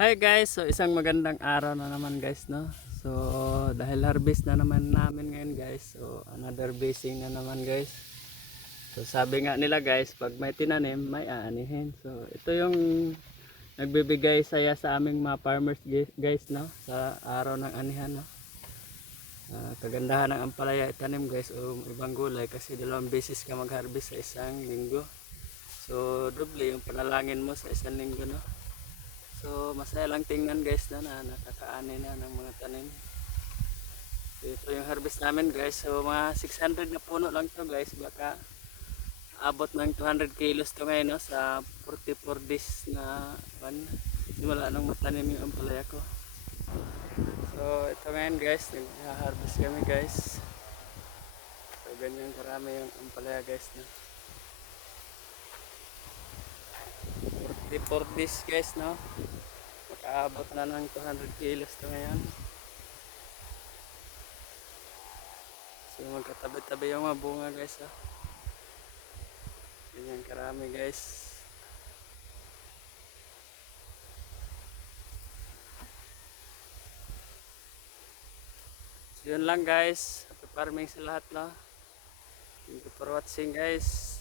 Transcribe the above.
Hi guys, so isang magandang araw na naman guys no. So dahil harvest na naman namin ngayon guys. So another basing na naman guys. So sabi nga nila guys, pag may tinanim, may aanihin. So ito yung nagbibigay saya sa aming mga farmers guys no sa araw ng anihan no. Ah, kagandahan ng ampalaya itanim guys o ibang gulay kasi dalawang beses ka mag-harvest sa isang linggo. So doble yung panalangin mo sa isang linggo no. Masaya lang tingnan guys na, na nakakaani na ng mga tanim. Ito yung harvest namin guys. So mga 600 na puno lang to guys. Baka abot ng 200 kilos to ngayon no, sa 44 days na pan. Simula nung matanim yung ampalaya ko. So ito ngayon guys, nag-harvest kami guys. So ganyan karami yung ampalaya guys. No? 44 days guys no. Makaabot na ng 200 kilos to ngayon. So magkatabi-tabi yung mga bunga guys ha. Ganyan karami guys. So yun lang guys. Happy farming sa lahat no. Thank you for watching guys.